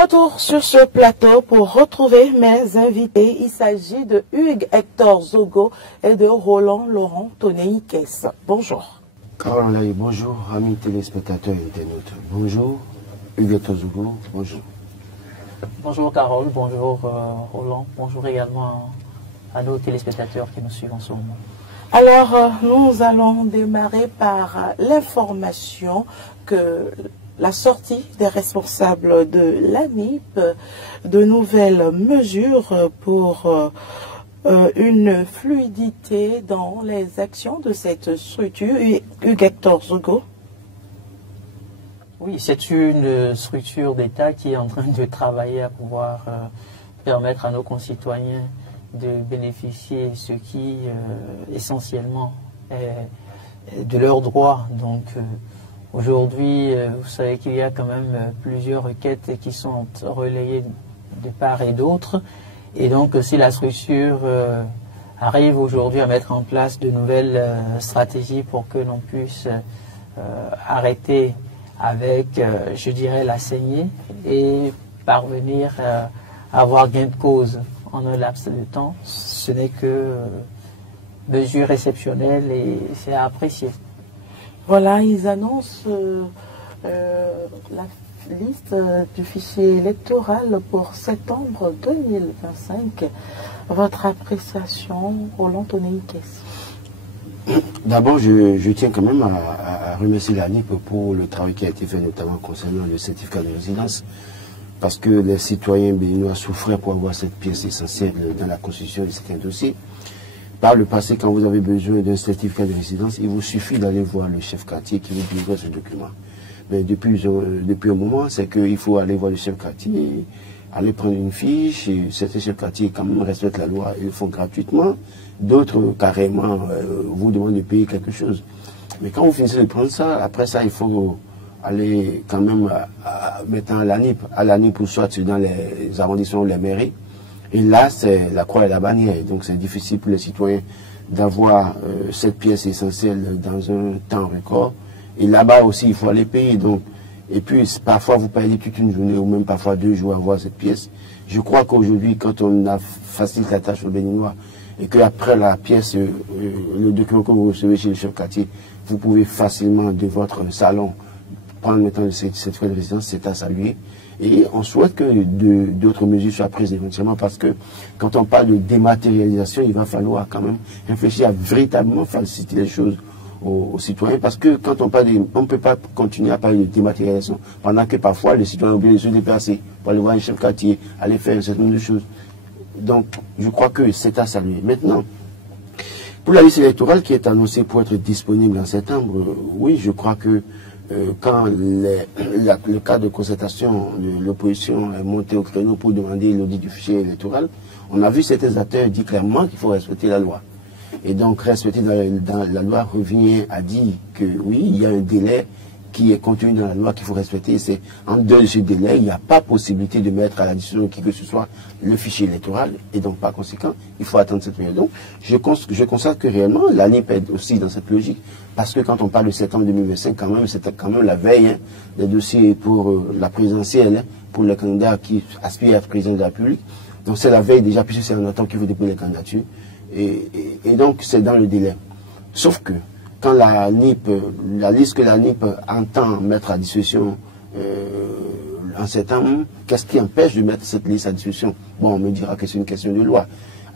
Retour sur ce plateau pour retrouver mes invités. Il s'agit de Hugues Hector Zogo et de Roland Laurent Tonei-Kess. Bonjour. Caroline, bonjour, amis téléspectateurs et internautes. Bonjour, Hugues Hector Zogo, bonjour. Bonjour Carole, bonjour Roland, bonjour également à nos téléspectateurs qui nous suivent en ce moment. Alors, nous allons démarrer par l'information que la sortie des responsables de l'ANIP, de nouvelles mesures pour une fluidité dans les actions de cette structure. Hugues Hector Zogo. Oui, c'est une structure d'État qui est en train de travailler à pouvoir permettre à nos concitoyens de bénéficier ce qui essentiellement est de leurs droits. Donc aujourd'hui, vous savez qu'il y a quand même plusieurs requêtes qui sont relayées de part et d'autre. Et donc si la structure arrive aujourd'hui à mettre en place de nouvelles stratégies pour que l'on puisse arrêter avec, je dirais, la saignée et parvenir à avoir gain de cause en un laps de temps, ce n'est que mesure exceptionnelle et c'est à apprécier. Voilà, ils annoncent la liste du fichier électoral pour septembre 2025. Votre appréciation, Roland Tonei-Kess? D'abord, je tiens quand même à remercier l'ANIP pour le travail qui a été fait, notamment concernant le certificat de résidence, parce que les citoyens béninois souffraient pour avoir cette pièce essentielle dans la constitution de certains dossiers. Par le passé, quand vous avez besoin d'un certificat de résidence, il vous suffit d'aller voir le chef quartier qui vous livre ce document. Mais depuis un moment, c'est qu'il faut aller voir le chef quartier, aller prendre une fiche, et certains chefs quartiers quand même respectent la loi, ils le font gratuitement. D'autres, carrément, vous demandent de payer quelque chose. Mais quand vous finissez de prendre ça, après ça, il faut aller quand même mettre à l'ANIP ou soit dans les arrondissements ou les mairies. Et là, c'est la croix et la bannière. Donc, c'est difficile pour les citoyens d'avoir cette pièce essentielle dans un temps record. Et là-bas aussi, il faut aller payer. Donc, et puis, parfois, vous payez toute une journée ou même parfois 2 jours à avoir cette pièce. Je crois qu'aujourd'hui, quand on a facilité la tâche aux Béninois, et qu'après la pièce, le document que vous recevez chez le chef quartier, vous pouvez facilement de votre salon prendre maintenant le certificat de résidence, c'est à saluer. Et on souhaite que d'autres mesures soient prises éventuellement parce que quand on parle de dématérialisation, il va falloir quand même réfléchir à véritablement faciliter les choses aux citoyens parce que quand on parle on ne peut pas continuer à parler de dématérialisation pendant que parfois les citoyens ont oublié de se déplacer pour aller voir un chef quartier, aller faire un certain nombre de choses. Donc, je crois que c'est à saluer. Maintenant, pour la liste électorale qui est annoncée pour être disponible en septembre, oui, je crois que quand le cas de concertation de l'opposition est monté au créneau pour demander l'audit du fichier électoral, on a vu certains acteurs dire clairement qu'il faut respecter la loi. Et donc, respecter dans la loi revient à dire que oui, il y a un délai qui est contenu dans la loi qu'il faut respecter. C'est en dehors de ce délai, il n'y a pas possibilité de mettre à la discussion qui que ce soit le fichier électoral. Et donc, par conséquent, il faut attendre cette période. Donc, je constate que réellement, l'ANIP est aussi dans cette logique. Parce que quand on parle de septembre 2025, quand même, c'était quand même la veille des dossiers pour la présidentielle, pour les candidats qui aspirent à être président de la République. Donc, c'est la veille déjà, puisque c'est un temps qu'il faut déposer les candidatures. Et donc, c'est dans le délai. Sauf que, quand la liste que la NIP entend mettre à discussion en septembre, qu'est-ce qui empêche de mettre cette liste à discussion? Bon, on me dira que c'est une question de loi.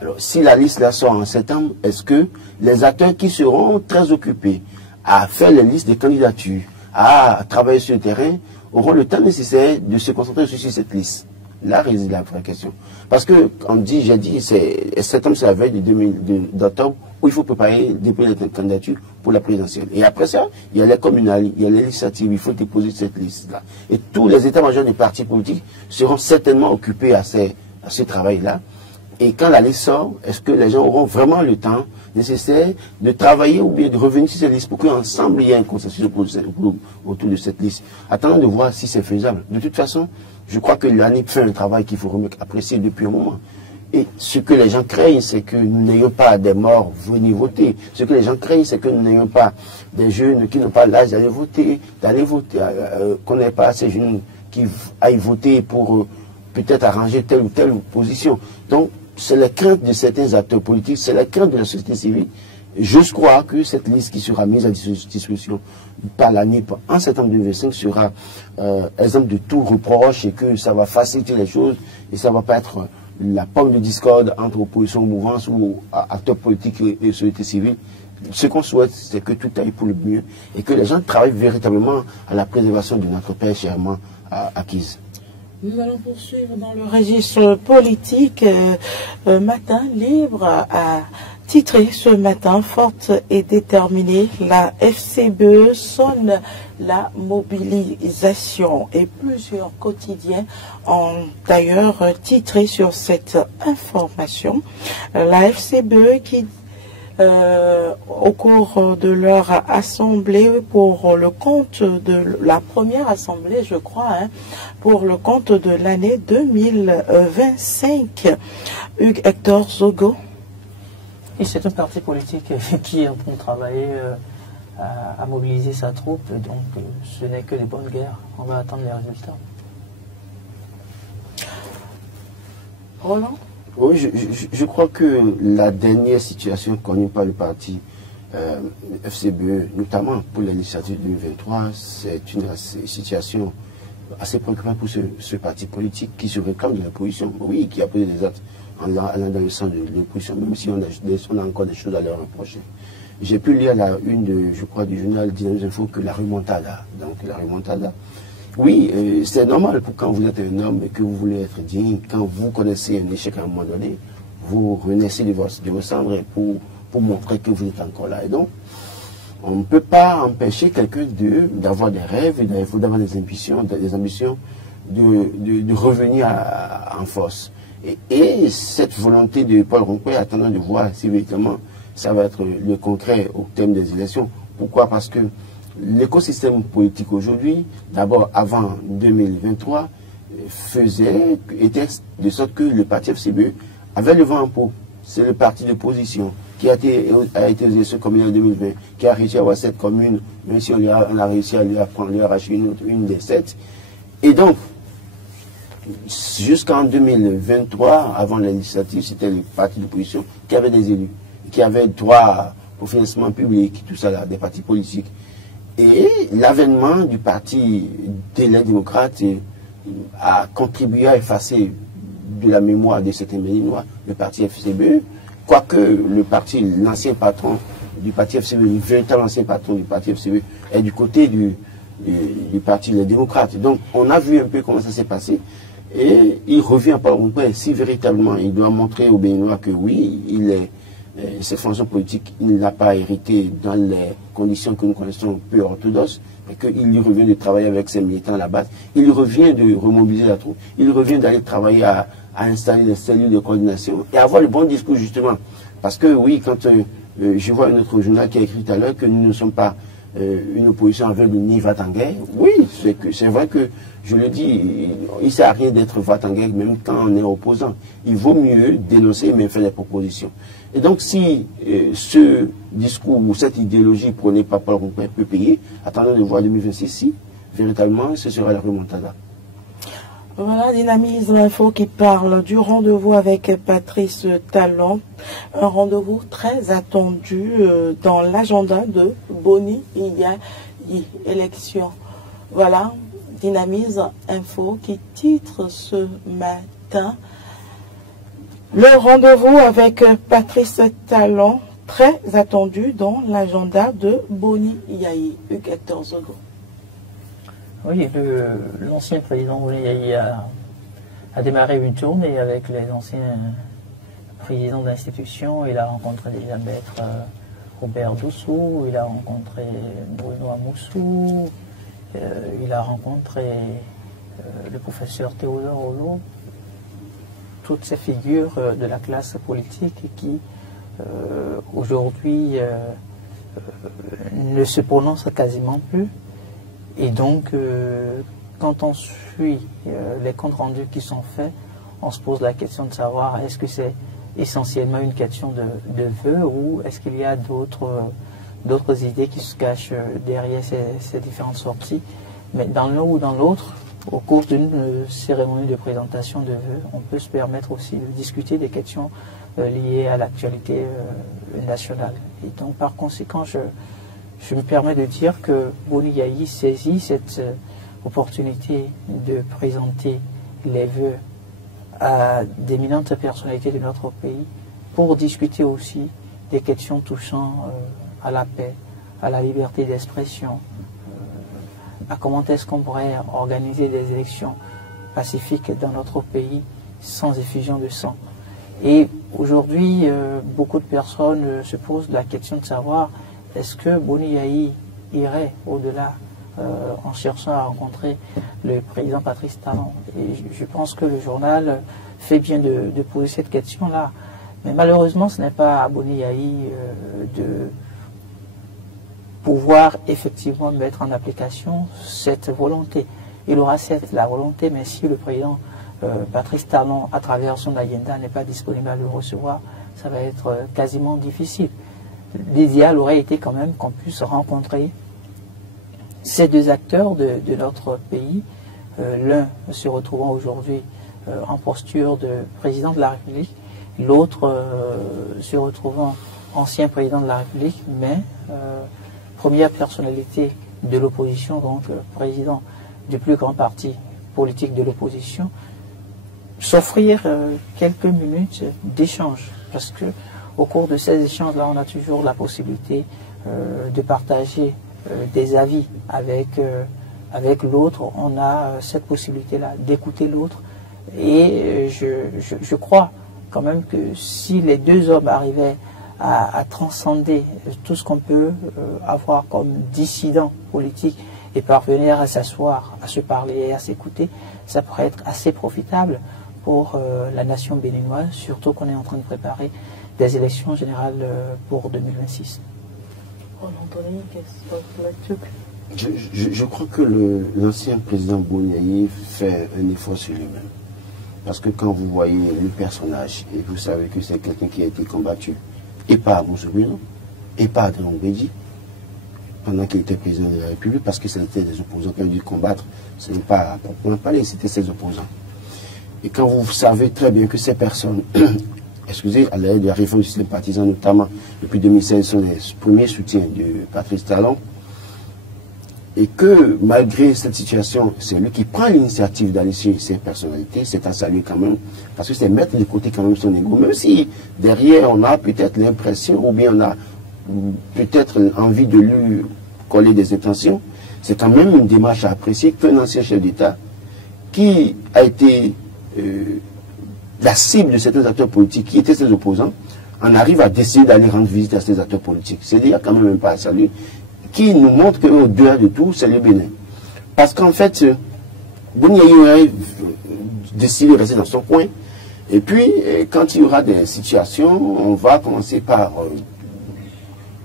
Alors, si la liste la sort en septembre, est-ce que les acteurs qui seront très occupés à faire les listes des candidatures, à travailler sur le terrain, auront le temps nécessaire de se concentrer sur cette liste? Là réside la vraie question. Parce que, j'ai dit, septembre, c'est la veille d'octobre, où il faut préparer, déposer les candidatures pour la présidentielle. Et après ça, il y a les communales, il y a les législatives, il faut déposer cette liste-là. Et tous les états-majors des partis politiques seront certainement occupés à ce travail-là. Et quand la liste sort, est-ce que les gens auront vraiment le temps nécessaire de travailler ou bien de revenir sur cette liste pour qu'ensemble il y ait un consensus autour de cette liste? Attendons de voir si c'est faisable. De toute façon, je crois que l'ANIP fait un travail qu'il faut apprécier depuis un moment. Et ce que les gens craignent, c'est que nous n'ayons pas des morts venir voter. Ce que les gens craignent, c'est que nous n'ayons pas des jeunes qui n'ont pas l'âge d'aller voter, qu'on n'ait pas assez jeunes qui aillent voter pour peut-être arranger telle ou telle position. Donc, c'est la crainte de certains acteurs politiques, c'est la crainte de la société civile. Je crois que cette liste qui sera mise à disposition par la NIP en septembre 2025 sera exemple de tout reproche et que ça va faciliter les choses et ça ne va pas être la pomme de discorde entre opposition, mouvance ou acteurs politiques et société civile. Ce qu'on souhaite, c'est que tout aille pour le mieux et que les gens travaillent véritablement à la préservation de notre paix chèrement acquise. Nous allons poursuivre dans le registre politique. Matin libre a titré ce matin, forte et déterminée, la FCBE sonne la mobilisation. Et plusieurs quotidiens ont d'ailleurs titré sur cette information. La FCBE qui au cours de leur assemblée pour le compte de la première assemblée, je crois, pour le compte de l'année 2025. Hugues Hector Zogo. Et c'est un parti politique qui est en train de travailler à mobiliser sa troupe, donc ce n'est que des bonnes guerres. On va attendre les résultats. Roland? Oui, je crois que la dernière situation connue par le parti FCBE, notamment pour les législatives 2023, c'est une situation assez préoccupante pour ce parti politique qui se réclame de l'opposition. Oui, qui a posé des actes en allant dans le sens de l'opposition, même si on a encore des choses à leur reprocher. J'ai pu lire la une, je crois, du journal Dynamisme Info que la remontada. Donc la remontada, oui, c'est normal pour quand vous êtes un homme et que vous voulez être digne, quand vous connaissez un échec à un moment donné, vous renaissez de vos cendres pour montrer que vous êtes encore là. Et donc, on ne peut pas empêcher quelqu'un d'avoir des rêves et d'avoir des ambitions de revenir en force. Et cette volonté de Paul Ronquet, attendant de voir si véritablement ça va être le concret au thème des élections. Pourquoi? Parce que l'écosystème politique aujourd'hui, d'abord avant 2023, était de sorte que le parti FCBE avait le vent en peau. C'est le parti d'opposition qui a été aux élections communales en 2020, qui a réussi à avoir 7 communes, même si on a réussi à lui arracher une des 7. Et donc, jusqu'en 2023, avant la législative, c'était le parti d'opposition qui avait des élus, qui avait droit au financement public, tout ça là, des partis politiques. Et l'avènement du parti des démocrates a contribué à effacer de la mémoire de certains Béninois le parti FCBE, quoique l'ancien patron du parti FCBE, le véritable ancien patron du parti FCBE, est du côté du parti des démocrates. Donc on a vu un peu comment ça s'est passé. Et il revient par un point, si véritablement il doit montrer aux Béninois que oui, cette fonction politique, il ne l'a pas hérité dans les conditions que nous connaissons peu orthodoxes, et qu'il lui revient de travailler avec ses militants à la base, il lui revient de remobiliser la troupe, il lui revient d'aller travailler à installer des cellules de coordination et avoir le bon discours justement. Parce que oui, quand je vois un autre journal qui a écrit tout à l'heure que nous ne sommes pas une opposition aveugle ni va-t-en-guerre, oui, c'est vrai que, je le dis, il ne sert à rien d'être va-t-en-guerre même quand on est opposant. Il vaut mieux dénoncer mais faire des propositions. Et donc si ce discours ou cette idéologie prônée par Paul Ronquet peut payer, attendons de voir 2026 si véritablement ce sera la remontada. Voilà, Dynamisme Info qui parle du rendez-vous avec Patrice Talon. Un rendez-vous très attendu dans l'agenda de Boni Yayi élection. Voilà, Dynamisme Info qui titre ce matin le rendez-vous avec Patrice Talon, très attendu dans l'agenda de Boni Yayi. Hugues Hector Zogo. Oui, l'ancien président Boni Yayi a démarré une tournée avec les anciens présidents d'institutions. Il a rencontré déjà maître Robert Doussou, il a rencontré Bruno Amoussou, il a rencontré le professeur Théodore Olo, toutes ces figures de la classe politique qui aujourd'hui ne se prononcent quasiment plus. Et donc, quand on suit les comptes rendus qui sont faits, on se pose la question de savoir est-ce que c'est essentiellement une question de vœux ou est-ce qu'il y a d'autres idées qui se cachent derrière ces différentes sorties. Mais dans l'un ou dans l'autre, au cours d'une cérémonie de présentation de vœux, on peut se permettre aussi de discuter des questions liées à l'actualité nationale. Et donc, par conséquent, je me permets de dire que Boni Yayi saisit cette opportunité de présenter les vœux à d'éminentes personnalités de notre pays pour discuter aussi des questions touchant à la paix, à la liberté d'expression, à comment est-ce qu'on pourrait organiser des élections pacifiques dans notre pays sans effusion de sang. Et aujourd'hui, beaucoup de personnes se posent la question de savoir est-ce que Boni Yayi irait au-delà en cherchant à rencontrer le président Patrice Talon. Et je pense que le journal fait bien de poser cette question-là. Mais malheureusement, ce n'est pas à Boni Yayi de pouvoir effectivement mettre en application cette volonté. Il aura certes la volonté, mais si le président Patrice Talon, à travers son agenda, n'est pas disponible à le recevoir, ça va être quasiment difficile. L'idéal aurait été quand même qu'on puisse rencontrer ces deux acteurs de notre pays, l'un se retrouvant aujourd'hui en posture de président de la République, l'autre se retrouvant ancien président de la République, mais première personnalité de l'opposition, donc président du plus grand parti politique de l'opposition, s'offrir quelques minutes d'échange, parce que au cours de ces échanges-là, on a toujours la possibilité de partager des avis avec l'autre. On a cette possibilité-là d'écouter l'autre. Et je crois quand même que si les deux hommes arrivaient à transcender tout ce qu'on peut avoir comme dissident politique et parvenir à s'asseoir, à se parler et à s'écouter, ça pourrait être assez profitable pour la nation béninoise, surtout qu'on est en train de préparer des élections générales pour 2026. Je crois que l'ancien président Boni Yayi fait un effort sur lui-même. Parce que quand vous voyez le personnage, et vous savez que c'est quelqu'un qui a été combattu, et pas à Moussoubrino, et pas à Drongbeji, pendant qu'il était président de la République, parce que c'était des opposants qui ont dû combattre, ce n'est pas à proprement parler, c'était ses opposants. Et quand vous savez très bien que ces personnes, excusez, à l'aide de la réforme du système partisan, notamment depuis 2016, sont les premiers soutiens de Patrice Talon, et que malgré cette situation, c'est lui qui prend l'initiative d'aller sur ces personnalités, c'est à saluer quand même, parce que c'est mettre de côté quand même son ego, même si derrière on a peut-être l'impression, ou bien on a peut-être envie de lui coller des intentions, c'est quand même une démarche à apprécier qu'un ancien chef d'État qui a été la cible de certains acteurs politiques qui étaient ses opposants, en arrive à décider d'aller rendre visite à ces acteurs politiques. C'est dire quand même un pas à saluer, qui nous montre qu'au-delà de tout, c'est le Bénin. Parce qu'en fait, Boni Yayi aurait décidé de rester dans son coin, et puis, quand il y aura des situations, on va commencer par,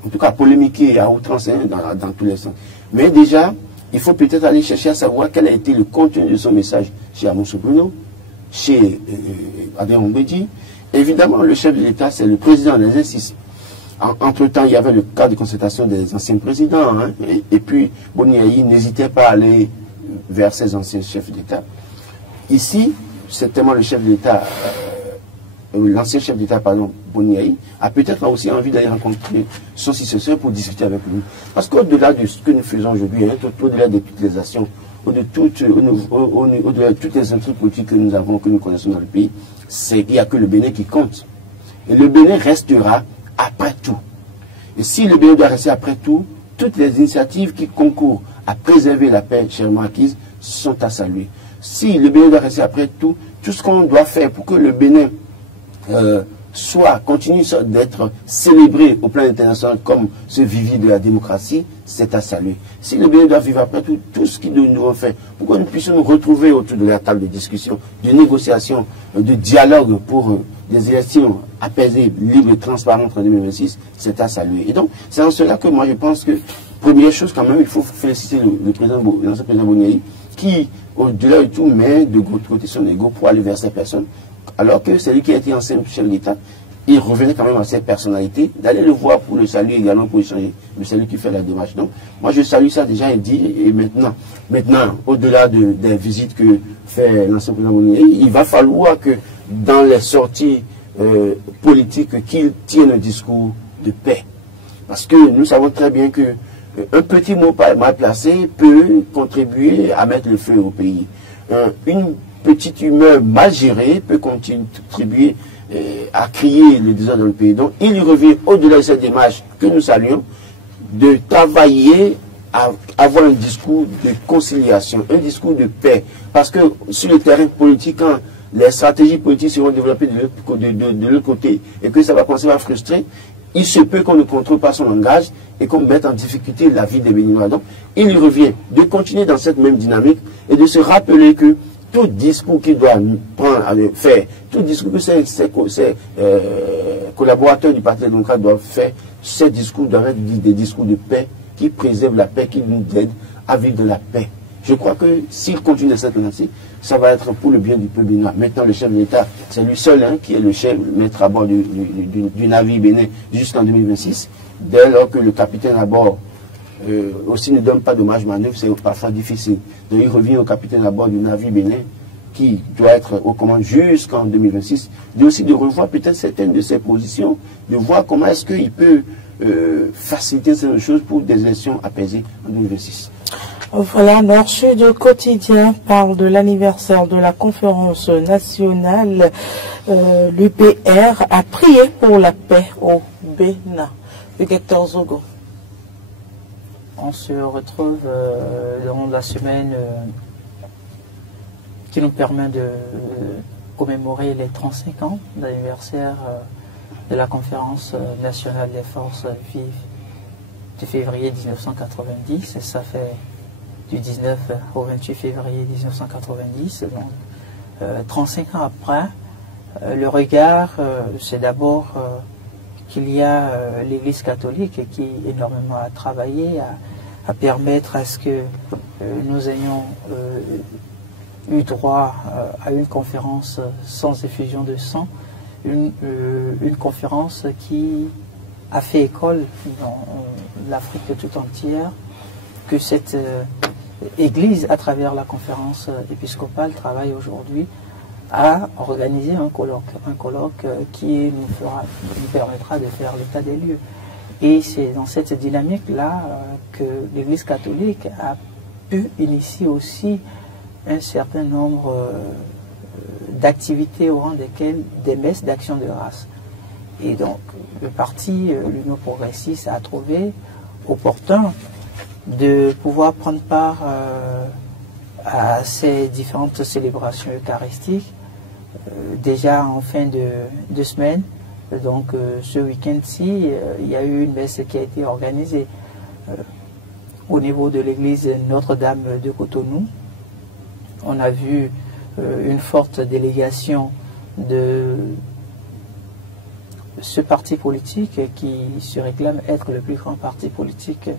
en tout cas, polémiquer à outrance dans tous les sens. Mais déjà, il faut peut-être aller chercher à savoir quel a été le contenu de son message chez Amoussou Bruno, chez Adrien Mbedi. Évidemment, le chef de l'État, c'est le président des exercices. Entre-temps, il y avait le cas de concertation des anciens présidents. Hein, et puis, Boni Yayi n'hésitait pas à aller vers ses anciens chefs d'État. Ici, c'est tellement le chef de l'État, l'ancien chef d'État, pardon, Boni Yayi, a peut-être aussi envie d'aller rencontrer son successeur pour discuter avec lui. Parce qu'au-delà de ce que nous faisons aujourd'hui, hein, au-delà de toutes les actions, au-delà de toutes les intrigues politiques que nous avons, que nous connaissons dans le pays, il n'y a que le Bénin qui compte. Et le Bénin restera après tout. Et si le Bénin doit rester après tout, toutes les initiatives qui concourent à préserver la paix chèrement acquise sont à saluer. Si le Bénin doit rester après tout, tout ce qu'on doit faire pour que le Bénin continue d'être célébré au plan international comme ce vivier de la démocratie, c'est à saluer. Si le Bénin doit vivre après tout ce qu'il nous a fait, pour que nous puissions nous retrouver autour de la table de discussion, de négociation, de dialogue pour des élections apaisées, libres et transparentes en 2026, c'est à saluer. Et donc, c'est en cela que moi je pense que, première chose quand même, il faut féliciter l'ancien président Boni Yayi, qui, au-delà de tout, met de côté son ego pour aller vers ces personnes. Alors que c'est lui qui a été ancien chef d'État, il revenait quand même à cette personnalité, d'aller le voir pour le saluer également, pour échanger. Le salut qui fait la démarche. Donc, moi, je salue ça déjà et dit, et maintenant, au-delà des visites que fait l'ancien président Mounier, il va falloir que dans les sorties politiques, qu'il tienne un discours de paix. Parce que nous savons très bien que un petit mot mal placé peut contribuer à mettre le feu au pays. Une petite humeur mal gérée peut contribuer à crier le désordre dans le pays. Donc, il revient au-delà de cette démarche que nous saluons, de travailler à avoir un discours de conciliation, un discours de paix. Parce que sur le terrain politique, quand les stratégies politiques seront développées de l'autre côté et que ça va commencer à frustrer, il se peut qu'on ne contrôle pas son langage et qu'on mette en difficulté la vie des Béninois. Donc, il lui revient de continuer dans cette même dynamique et de se rappeler que tout discours qu'il doit faire, tout discours que ses collaborateurs du Parti démocrate doivent faire, ces discours doivent être des discours de paix qui préservent la paix, qui nous aident à vivre de la paix. Je crois que s'il continue de cette lancée, ça va être pour le bien du peuple béninois. Maintenant, le chef de l'État, c'est lui seul qui est le chef, maître à bord du navire bénin jusqu'en 2026. Dès lors que le capitaine à bord aussi ne donne pas de marge de manœuvre, c'est parfois difficile. Donc il revient au capitaine à bord du navire bénin qui doit être aux commandes jusqu'en 2026, aussi de revoir peut-être certaines de ses positions, de voir comment est-ce qu'il peut faciliter certaines choses pour des élections apaisées en 2026. Voilà, Nord Sud Quotidien parle de l'anniversaire de la conférence nationale. L'UPR a prié pour la paix au Bénin. Hector Zogo. On se retrouve dans la semaine qui nous permet de commémorer les 35 ans d'anniversaire de la conférence nationale des forces vives de février 1990. Et ça fait du 19 au 28 février 1990. Donc, 35 ans après, le regard, c'est d'abord qu'il y a l'Église catholique qui énormément a travaillé à permettre à ce que nous ayons eu droit à une conférence sans effusion de sang, une conférence qui a fait école dans l'Afrique tout entière, que cette Église, à travers la conférence épiscopale, travaille aujourd'hui à organiser un colloque qui nous permettra de faire l'état des lieux. Et c'est dans cette dynamique-là que l'Église catholique a pu initier aussi un certain nombre d'activités au rang desquelles des messes d'action de grâce. Et donc, le parti, l'Union progressiste, a trouvé opportun de pouvoir prendre part à ces différentes célébrations eucharistiques déjà en fin de semaine. Donc ce week-end-ci, il y a eu une messe qui a été organisée au niveau de l'église Notre-Dame de Cotonou. On a vu une forte délégation de ce parti politique qui se réclame être le plus grand parti politique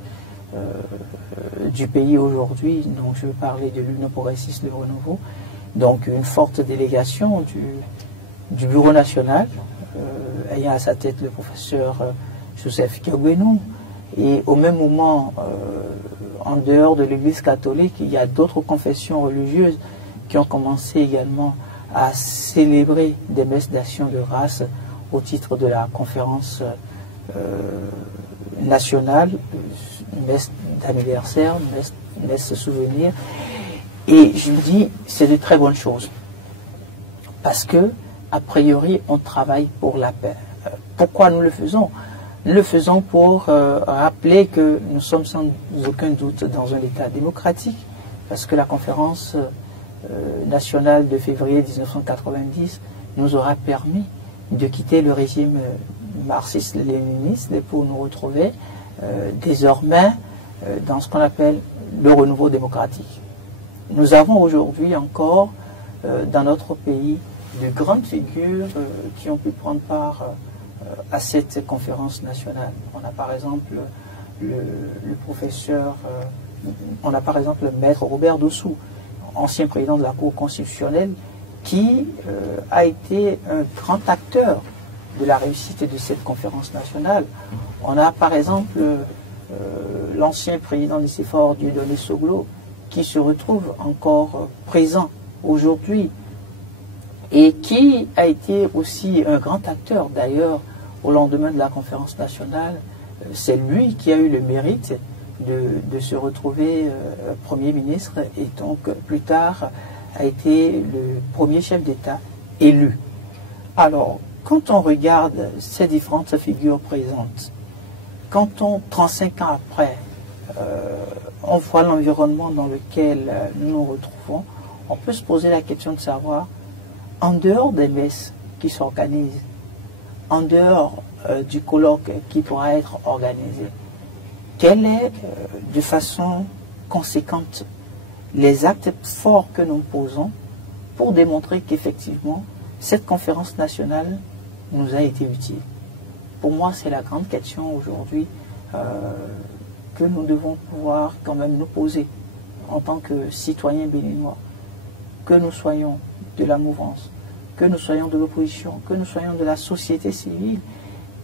du pays aujourd'hui. Donc je veux parler de l'Union progressiste de Renouveau. Donc une forte délégation du Bureau national, ayant à sa tête le professeur Joseph Kiagwenou. Et au même moment, en dehors de l'Église catholique, il y a d'autres confessions religieuses qui ont commencé également à célébrer des messes d'action de grâce au titre de la conférence nationale, messe d'anniversaire, messe souvenir. Et je me dis, c'est de très bonnes choses. Parce que, a priori, on travaille pour la paix. Pourquoi nous le faisons? Nous le faisons pour rappeler que nous sommes sans aucun doute dans un État démocratique, parce que la conférence nationale de février 1990 nous aura permis de quitter le régime marxiste-léniniste pour nous retrouver désormais dans ce qu'on appelle le renouveau démocratique. Nous avons aujourd'hui encore dans notre pays de grandes figures qui ont pu prendre part à cette conférence nationale. On a par exemple le professeur, on a par exemple le maître Robert Dossou, ancien président de la Cour constitutionnelle, qui a été un grand acteur de la réussite de cette conférence nationale. On a par exemple l'ancien président des CFOR, Dieudonné Soglo, qui se retrouve encore présent aujourd'hui et qui a été aussi un grand acteur d'ailleurs au lendemain de la conférence nationale. C'est lui qui a eu le mérite de se retrouver Premier ministre et donc plus tard a été le premier chef d'État élu. Alors, quand on regarde ces différentes figures présentes, quand on, 35 ans après, on voit l'environnement dans lequel nous nous retrouvons, on peut se poser la question de savoir, en dehors des messes qui s'organisent, en dehors du colloque qui pourra être organisé, quel est, de façon conséquente, les actes forts que nous posons pour démontrer qu'effectivement, cette conférence nationale nous a été utile. Pour moi, c'est la grande question aujourd'hui que nous devons pouvoir quand même nous poser en tant que citoyens béninois. Que nous soyons de la mouvance, que nous soyons de l'opposition, que nous soyons de la société civile,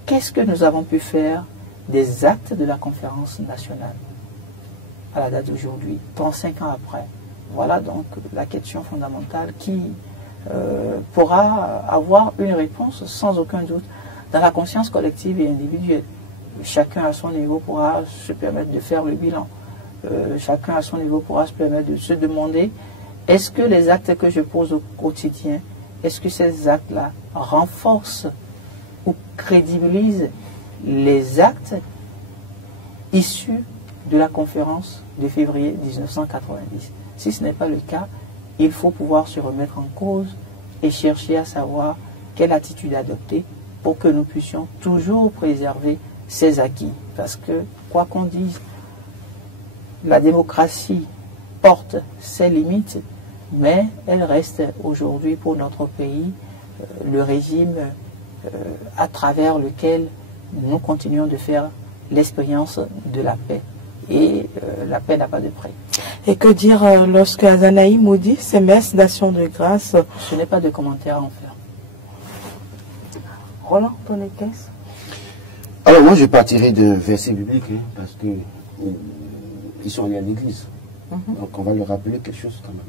qu'est-ce que nous avons pu faire des actes de la conférence nationale à la date d'aujourd'hui, 35 ans après? Voilà donc la question fondamentale qui pourra avoir une réponse sans aucun doute dans la conscience collective et individuelle. Chacun à son niveau pourra se permettre de faire le bilan. Chacun à son niveau pourra se permettre de se demander, est-ce que les actes que je pose au quotidien, est-ce que ces actes-là renforcent ou crédibilisent les actes issus de la conférence de février 1990? Si ce n'est pas le cas, il faut pouvoir se remettre en cause et chercher à savoir quelle attitude adopter pour que nous puissions toujours préserver ces acquis. Parce que, quoi qu'on dise, la démocratie porte ses limites, mais elle reste aujourd'hui pour notre pays le régime à travers lequel nous continuons de faire l'expérience de la paix. Et la paix n'a pas de prix. Et que dire lorsque Azanaï maudit ces messes d'action de grâce? Je n'ai pas de commentaire à en faire. Roland, ton équesse? Alors moi je partirai d'un verset biblique, parce que ils sont allés à l'église. Donc on va leur rappeler quelque chose quand même.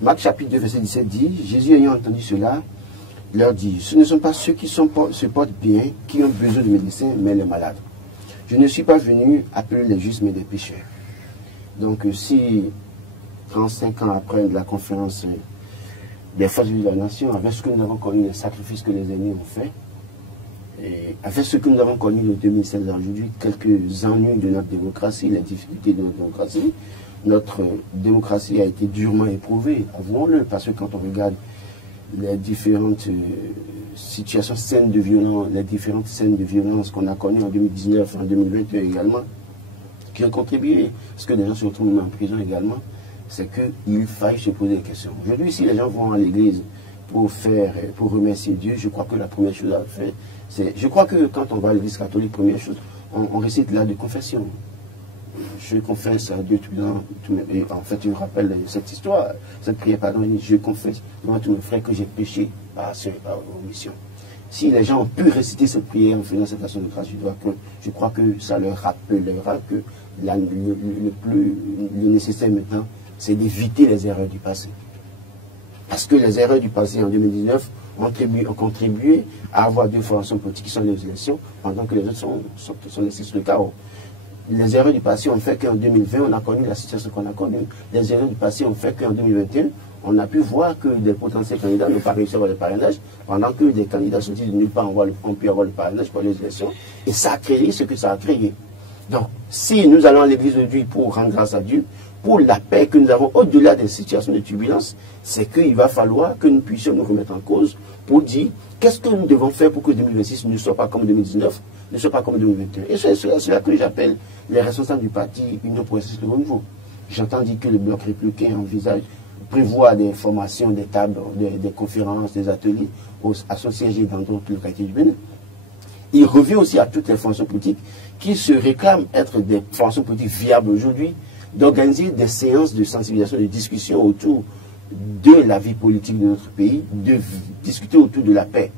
Marc chapitre 2 verset 17 dit, Jésus ayant entendu cela, leur dit, ce ne sont pas ceux qui se portent bien qui ont besoin de médecin, mais les malades. Je ne suis pas venu appeler les justes, mais des pécheurs. Donc si 35 ans après la conférence des forces de la nation, avec ce que nous avons connu, les sacrifices que les aînés ont fait, et avec ce que nous avons connu de 2016 aujourd'hui, quelques ennuis de notre démocratie, les difficultés de notre démocratie a été durement éprouvée, avouons-le, parce que quand on regarde les différentes situations, scènes de violence, les différentes scènes de violence qu'on a connues en 2019, en 2021 également, qui ont contribué à ce que les gens se retrouvent en prison également, c'est qu'il faille se poser des questions. Aujourd'hui, si les gens vont à l'église pour remercier Dieu, je crois que la première chose à faire, je crois que quand on va à l'église catholique, première chose, on récite là de confession. Je confesse à Dieu et en fait, je me rappelle cette histoire, cette prière, pardon, je confesse devant tous mes frères que j'ai péché par omission. Si les gens ont pu réciter cette prière en faisant cette action de grâce, je crois que ça leur rappellera que le nécessaire maintenant, c'est d'éviter les erreurs du passé. Parce que les erreurs du passé en 2019 ont contribué à avoir deux formations politiques qui sont les élections, pendant que les autres sont laissés sur le carreau. Les erreurs du passé ont fait qu'en 2020, on a connu la situation qu'on a connue. Les erreurs du passé ont fait qu'en 2021, on a pu voir que des potentiels candidats n'ont pas réussi à avoir le parrainage, pendant que des candidats sortis de nulle part ont pu avoir le parrainage pour les élections. Et ça a créé ce que ça a créé. Donc, si nous allons à l'église aujourd'hui pour rendre grâce à Dieu, pour la paix que nous avons au-delà des situations de turbulence, c'est qu'il va falloir que nous puissions nous remettre en cause pour dire qu'est-ce que nous devons faire pour que 2026 ne soit pas comme 2019, ne soit pas comme 2021. Et c'est cela que j'appelle les responsables du parti Union Progressiste de Renouveau. J'entends dire que le bloc républicain prévoit des formations, des tables, des conférences, des ateliers à son siège dans d'autres localités du Bénin. Il revient aussi à toutes les formations politiques qui se réclament être des formations politiques viables aujourd'hui, d'organiser des séances de sensibilisation, de discussion autour de la vie politique de notre pays, de discuter autour de la paix.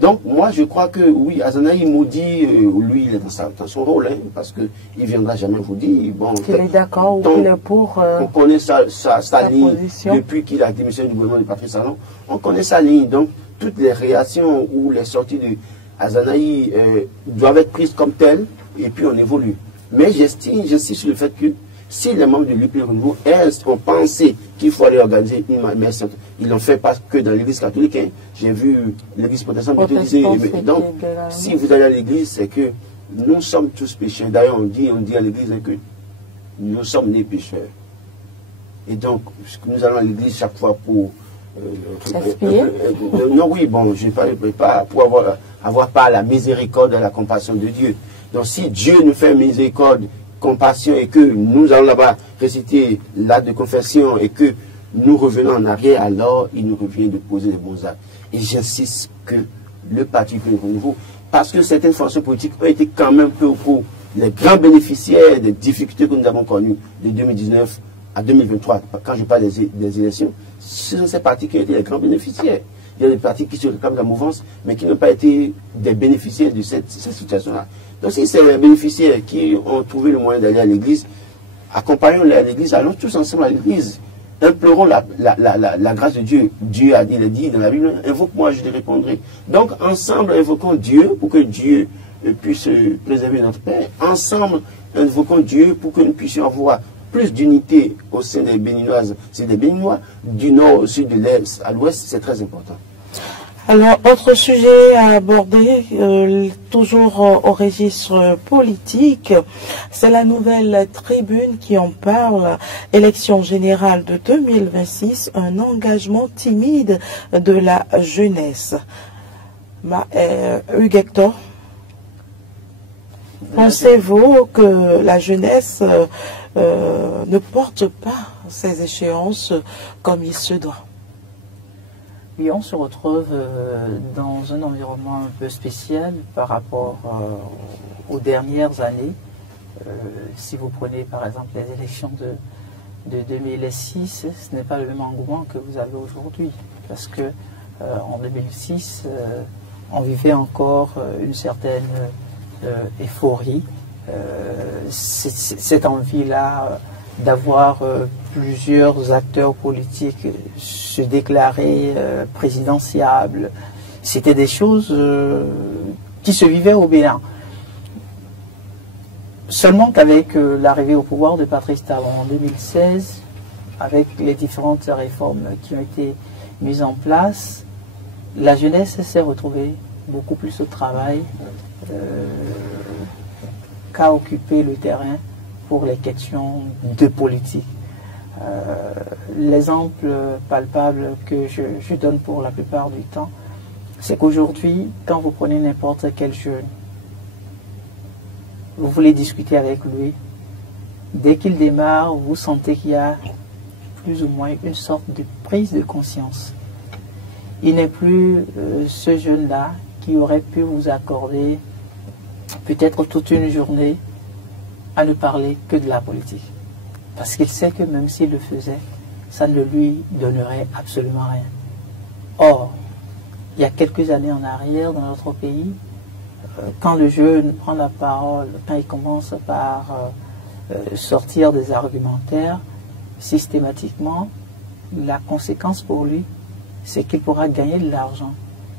Donc, moi, je crois que, oui, Azanaï maudit, lui, il est dans son rôle, hein, parce qu'il ne viendra jamais vous dire, bon... Qu'il est d'accord ou qu'il est pour... on connaît sa ligne position. depuis qu'il a démissionné du gouvernement de Patrice Talon. On connaît sa ligne. Donc, toutes les réactions ou les sorties de Azanaï doivent être prises comme telles, et puis on évolue. Mais j'insiste sur le fait que si les membres de l'UPI Renouveau ont pensé qu'il faut aller organiser une messe, ils l'ont fait pas que dans l'église catholique. Hein. J'ai vu l'église protestante utiliser. Donc, si vous allez à l'église, c'est que nous sommes tous pécheurs. D'ailleurs, on dit à l'église hein, que nous sommes nés pécheurs. Et donc, nous allons à l'église chaque fois pour... non, oui, bon, je ne parle pas pour avoir pas la miséricorde et la compassion de Dieu. Donc, si Dieu nous fait miséricorde, compassion et que nous allons là-bas réciter l'acte de confession et que nous revenons en arrière, alors il nous revient de poser les bons actes. Et j'insiste que le parti Renouveau, parce que certaines formations politiques ont été quand même peu au cours, les grands bénéficiaires des difficultés que nous avons connues de 2019 à 2023, quand je parle des élections, ce sont ces partis qui ont été les grands bénéficiaires. Il y a des partis qui se réclament de la mouvance, mais qui n'ont pas été des bénéficiaires de cette situation-là. Donc si c'est les bénéficiaires qui ont trouvé le moyen d'aller à l'église, accompagnons-les à l'église, allons tous ensemble à l'église. Implorons la grâce de Dieu. Dieu a dit, il est dit dans la Bible, invoque-moi, je te répondrai. Donc ensemble, invoquons Dieu pour que Dieu puisse préserver notre paix. Ensemble, invoquons Dieu pour que nous puissions avoir plus d'unité au sein des Béninoises, c'est des Béninois, du nord au sud, de l'est à l'ouest, c'est très important. Alors, autre sujet à aborder, toujours au registre politique, c'est la nouvelle tribune qui en parle, élection générale de 2026, un engagement timide de la jeunesse. Hugues Hector, pensez-vous que la jeunesse ne porte pas ces échéances comme il se doit? Oui, on se retrouve dans un environnement un peu spécial par rapport aux dernières années. Si vous prenez par exemple les élections de 2006, ce n'est pas le même engouement que vous avez aujourd'hui. Parce que en 2006, on vivait encore une certaine euphorie. Cette envie-là d'avoir plusieurs acteurs politiques se déclarer présidentiables, c'était des choses qui se vivaient au Bénin. Seulement qu'avec l'arrivée au pouvoir de Patrice Talon en 2016, avec les différentes réformes qui ont été mises en place, la jeunesse s'est retrouvée beaucoup plus au travail qu'à occuper le terrain pour les questions de politique. L'exemple palpable que je donne pour la plupart du temps, c'est qu'aujourd'hui, quand vous prenez n'importe quel jeune, vous voulez discuter avec lui, dès qu'il démarre, vous sentez qu'il y a plus ou moins une sorte de prise de conscience. Il n'est plus ce jeune-là qui aurait pu vous accorder peut-être toute une journée à ne parler que de la politique. Parce qu'il sait que même s'il le faisait, ça ne lui donnerait absolument rien. Or, il y a quelques années en arrière, dans notre pays, quand le jeune prend la parole, quand il commence par sortir des argumentaires, systématiquement, la conséquence pour lui, c'est qu'il pourra gagner de l'argent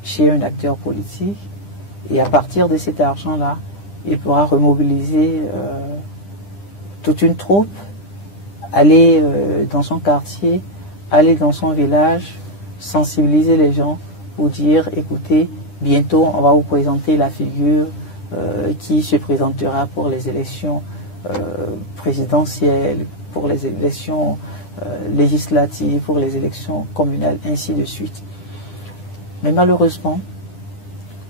chez un acteur politique, et à partir de cet argent-là, il pourra remobiliser toute une troupe, aller dans son quartier, aller dans son village, sensibiliser les gens pour dire, écoutez, bientôt on va vous présenter la figure qui se présentera pour les élections présidentielles, pour les élections législatives, pour les élections communales, ainsi de suite. Mais malheureusement,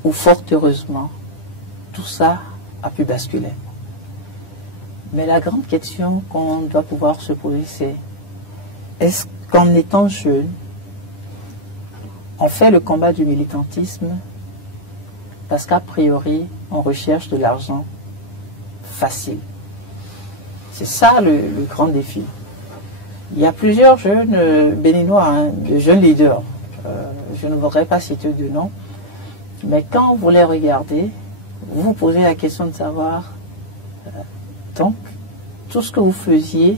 ou fort heureusement, tout ça a pu basculer. Mais la grande question qu'on doit pouvoir se poser, c'est est-ce qu'en étant jeune, on fait le combat du militantisme parce qu'a priori, on recherche de l'argent facile? C'est ça le grand défi. Il y a plusieurs jeunes béninois, de jeunes leaders, je ne voudrais pas citer de nom, Mais quand vous les regardez, vous vous posez la question de savoir, donc, tout ce que vous faisiez,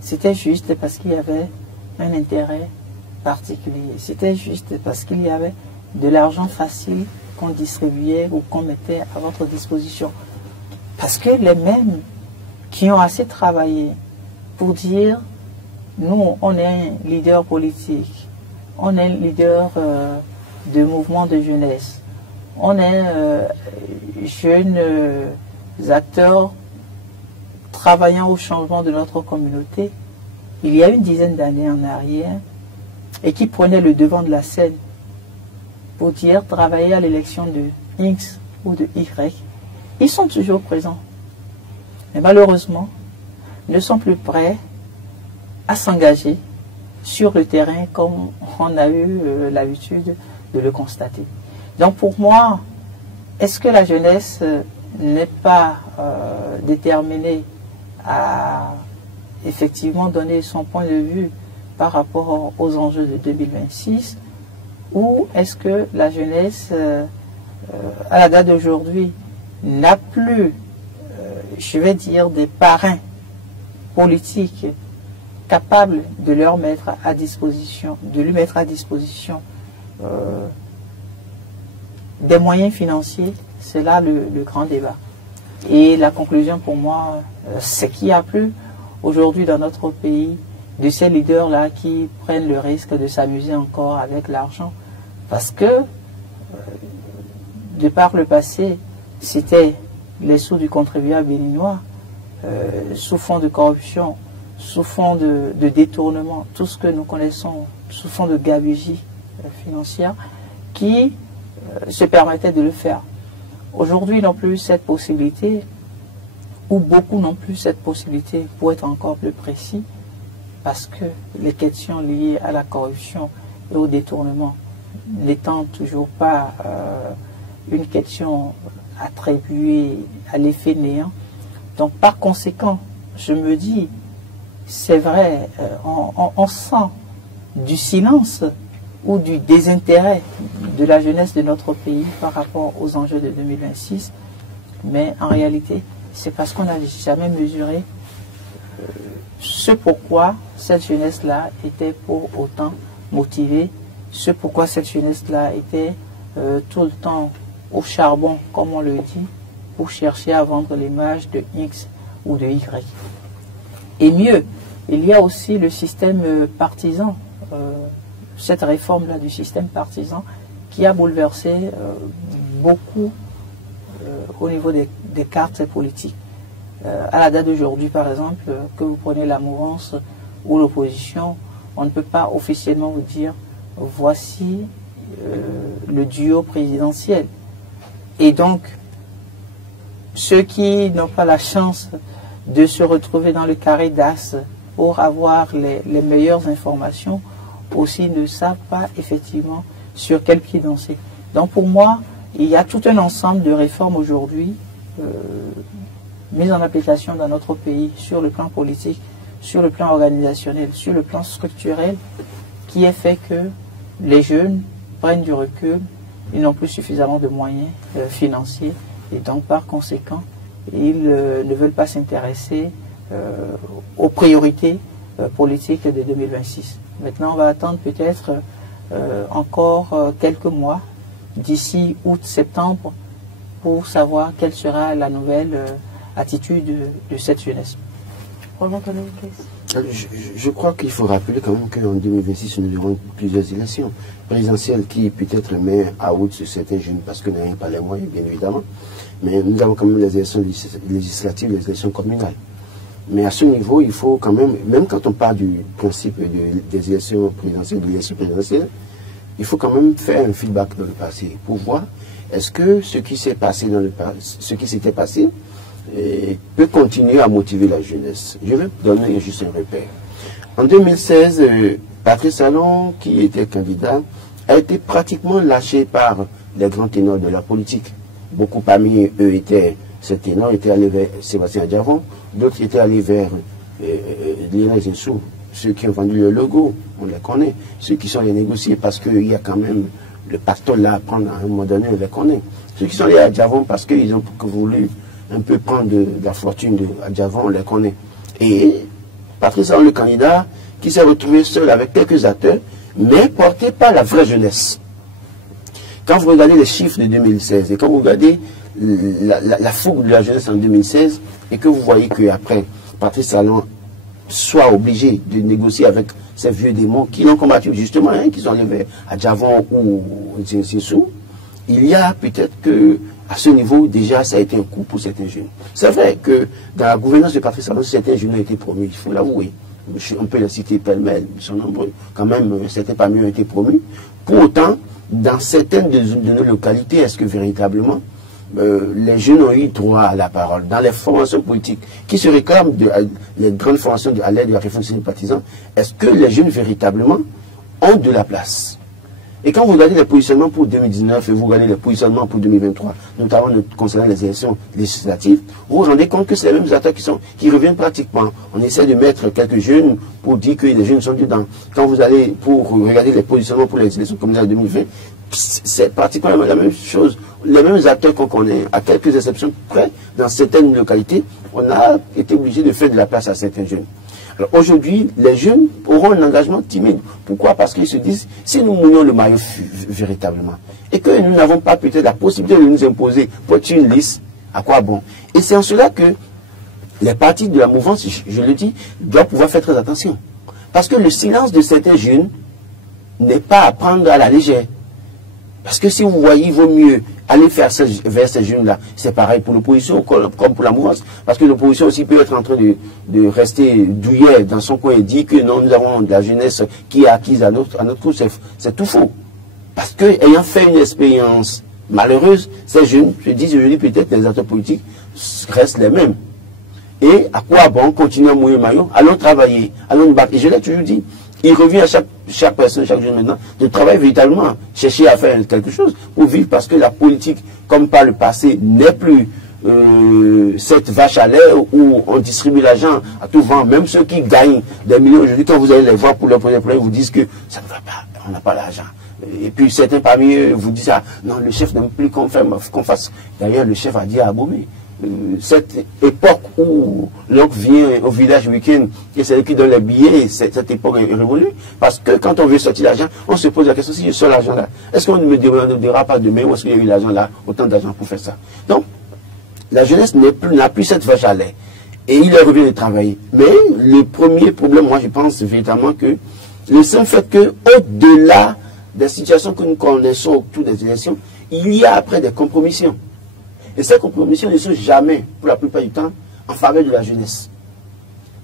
c'était juste parce qu'il y avait un intérêt particulier. C'était juste parce qu'il y avait de l'argent facile qu'on distribuait ou qu'on mettait à votre disposition. Parce que les mêmes qui ont assez travaillé pour dire, nous, on est un leader politique, on est un leader de mouvement de jeunesse, on est jeunes acteurs travaillant au changement de notre communauté, il y a une dizaine d'années en arrière, et qui prenaient le devant de la scène pour dire travailler à l'élection de X ou de Y, ils sont toujours présents. Mais malheureusement, ne sont plus prêts à s'engager sur le terrain comme on a eu l'habitude de le constater. Donc pour moi, est-ce que la jeunesse n'est pas déterminée à effectivement donner son point de vue par rapport aux enjeux de 2026, ou est-ce que la jeunesse, à la date d'aujourd'hui, n'a plus, je vais dire, des parrains politiques capables de leur mettre à disposition, de lui mettre à disposition des moyens financiers? C'est là le grand débat. Et la conclusion pour moi, c'est qu'il n'y a plus aujourd'hui dans notre pays de ces leaders-là qui prennent le risque de s'amuser encore avec l'argent. Parce que, de par le passé, c'était les sous du contribuable béninois, sous fond de corruption, sous fond de détournement, tout ce que nous connaissons sous fond de gabegie financière, qui se permettaient de le faire. Aujourd'hui, ils n'ont plus cette possibilité, ou beaucoup n'ont plus cette possibilité, pour être encore plus précis, parce que les questions liées à la corruption et au détournement n'étant toujours pas une question attribuée à l'effet néant. Donc par conséquent, je me dis, c'est vrai, on sent du silence ou du désintérêt de la jeunesse de notre pays par rapport aux enjeux de 2026, mais en réalité, c'est parce qu'on n'a jamais mesuré ce pourquoi cette jeunesse-là était pour autant motivée, ce pourquoi cette jeunesse-là était tout le temps au charbon, comme on le dit, pour chercher à vendre l'image de X ou de Y. Et mieux, il y a aussi le système partisan, cette réforme-là du système partisan qui a bouleversé beaucoup au niveau des cartes politiques. À la date d'aujourd'hui, par exemple, que vous prenez la mouvance ou l'opposition, on ne peut pas officiellement vous dire voici le duo présidentiel. Et donc, ceux qui n'ont pas la chance de se retrouver dans le carré d'as pour avoir les meilleures informations, aussi ne savent pas effectivement sur quel pied danser. Donc pour moi, il y a tout un ensemble de réformes aujourd'hui mises en application dans notre pays sur le plan politique, sur le plan organisationnel, sur le plan structurel, qui est fait que les jeunes prennent du recul, ils n'ont plus suffisamment de moyens financiers et donc par conséquent, ils ne veulent pas s'intéresser aux priorités politiques de 2026. Maintenant, on va attendre peut-être encore quelques mois, d'ici août-septembre, pour savoir quelle sera la nouvelle attitude de cette jeunesse. Je crois qu'il faut rappeler quand même qu'en 2026, nous aurons plusieurs élections présidentielles qui peut-être met à août sur certains jeunes parce que nous n'avons pas les moyens, bien évidemment. Mais nous avons quand même les élections législatives, les élections communales. Mais à ce niveau, il faut quand même quand on parle du principe des élections présidentielles, de l'élection présidentielle, il faut quand même faire un feedback dans le passé pour voir est-ce que ce qui s'est passé dans le passé, ce qui s'était passé, peut continuer à motiver la jeunesse. Je vais donner juste un repère. En 2016, Patrice Talon, qui était candidat, a été pratiquement lâché par les grands ténors de la politique. Beaucoup parmi eux ces ténors étaient allés vers Sébastien Diavon, d'autres étaient allés vers Lionel Zinsou, ceux qui ont vendu le logo, on les connaît, ceux qui sont les négociés, parce qu'il y a quand même le pasteur là, prendre à un moment donné, on les connaît. Ceux qui sont allés à Djavon parce qu'ils ont voulu un peu prendre de la fortune de Djavon, on les connaît. Et Patrice Talon, le candidat, qui s'est retrouvé seul avec quelques acteurs, mais porté par la vraie jeunesse. Quand vous regardez les chiffres de 2016 et quand vous regardez la fougue de la jeunesse en 2016 et que vous voyez qu'après, Patrice Talon soit obligé de négocier avec ces vieux démons qui l'ont combattu justement, hein, qui sont arrivés à Djavon ou Zinsou, il y a peut-être que à ce niveau, déjà, ça a été un coup pour certains jeunes. C'est vrai que dans la gouvernance de Patrice Talon, certains jeunes ont été promus, il faut l'avouer. On peut les citer pêle-mêle, ils sont nombreux. Quand même, certains parmi eux ont été promus. Pour autant, dans certaines de nos localités, est-ce que véritablement, les jeunes ont eu droit à la parole? Dans les formations politiques qui se réclament, les grandes formations à l'aide de la réforme sympathisante, est-ce que les jeunes véritablement ont de la place? Et quand vous regardez les positionnements pour 2019 et vous regardez les positionnements pour 2023, notamment concernant les élections législatives, vous vous rendez compte que c'est les mêmes acteurs qui reviennent pratiquement. On essaie de mettre quelques jeunes pour dire que les jeunes sont dedans. Quand vous allez pour regarder les positionnements pour les élections communales de 2020, c'est pratiquement la même chose. Les mêmes acteurs qu'on connaît, à quelques exceptions près, dans certaines localités, on a été obligé de faire de la place à certains jeunes. Alors aujourd'hui, les jeunes auront un engagement timide. Pourquoi? Parce qu'ils se disent, si nous mouillons le maillot véritablement, et que nous n'avons pas peut-être la possibilité de nous imposer pour être une liste, à quoi bon? Et c'est en cela que les partis de la mouvance, je le dis, doivent pouvoir faire très attention. Parce que le silence de certains jeunes n'est pas à prendre à la légère. Parce que si vous voyez, il vaut mieux aller vers ces jeunes-là. C'est pareil pour l'opposition comme pour la mouvance. Parce que l'opposition aussi peut être en train de rester douillet dans son coin et dire que non, nous avons de la jeunesse qui est acquise à notre coup. C'est tout faux. Parce que, ayant fait une expérience malheureuse, ces jeunes se disent aujourd'hui peut-être que les acteurs politiques restent les mêmes. Et à quoi bon continuer à mouiller le maillot? Allons travailler, allons nous battre. Et je l'ai toujours dit. Il revient à chaque personne, chaque jeune maintenant, de travailler véritablement, chercher à faire quelque chose pour vivre, parce que la politique, comme par le passé, n'est plus cette vache à lait où on distribue l'argent à tout vent. Même ceux qui gagnent des millions aujourd'hui, quand vous allez les voir pour leur poser problème, vous disent que ça ne va pas, on n'a pas l'argent. Et puis certains parmi eux vous disent, ah non, le chef n'aime plus qu'on fasse. D'ailleurs, le chef a dit à Abomey. Cette époque où l'oncle vient au village week-end et c'est lui qui donne les billets, cette époque est révolue. Parce que quand on veut sortir l'argent, on se pose la question, si je sors l'argent là, est-ce qu'on ne me dira pas demain où est-ce qu'il y a eu l'argent là, autant d'argent pour faire ça? Donc, la jeunesse n'a plus cette vache à lait. Et il leur revient de travailler. Mais le premier problème, moi je pense véritablement que le simple fait que, au-delà des situations que nous connaissons autour des élections, il y a après des compromissions. Et ces compromissions ne sont jamais, pour la plupart du temps, en faveur de la jeunesse.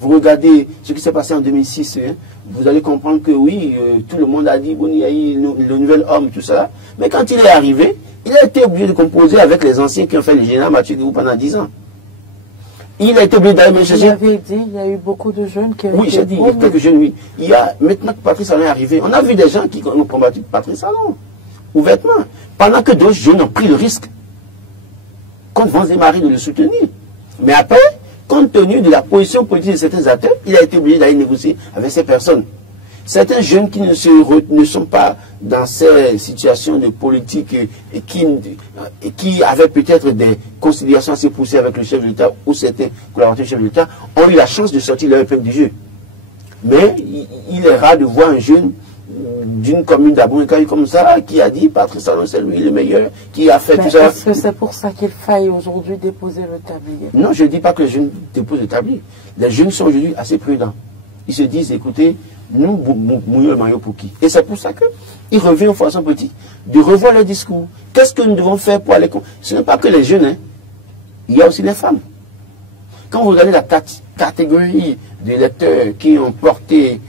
Vous regardez ce qui s'est passé en 2006, hein, vous allez comprendre que oui, tout le monde a dit, bon, il y a eu le nouvel homme, tout ça. Mais quand il est arrivé, il a été obligé de composer avec les anciens qui ont fait le général Mathieu Guéhou pendant 10 ans. Il a été obligé d'aller me chercher. Vous l'avez dit, il y a eu beaucoup de jeunes qui ont Oui, j'ai dit, il y a quelques jeunes, oui. Il y a, maintenant que Patrice Talon est arrivé, on a vu des gens qui ont combattu Patrice Talon, ouvertement, pendant que d'autres jeunes ont pris le risque contre Vance et Marie de le soutenir. Mais après, compte tenu de la position politique de certains acteurs, il a été obligé d'aller négocier avec ces personnes. Certains jeunes qui ne sont pas dans ces situations de politique et qui avaient peut-être des considérations assez poussées avec le chef de l'État ou certains collaborateurs du chef de l'État ont eu la chance de sortir leur épingle du jeu. Mais il est rare de voir un jeune d'une commune d'Abomey comme ça, qui a dit Patrice Talon c'est lui le meilleur, qui a fait tout ça. Est-ce que c'est pour ça qu'il faille aujourd'hui déposer le tablier? Non, je ne dis pas que les jeunes déposent le tablier. Les jeunes sont aujourd'hui assez prudents. Ils se disent, écoutez, nous mouillons le maillot pour qui? Et c'est pour ça qu'il revient aux forces politiques de revoir leur discours. Qu'est-ce que nous devons faire pour aller contre? Ce n'est pas que les jeunes, hein. Il y a aussi les femmes. Quand vous regardez la catégorie d'électeurs qui ont porté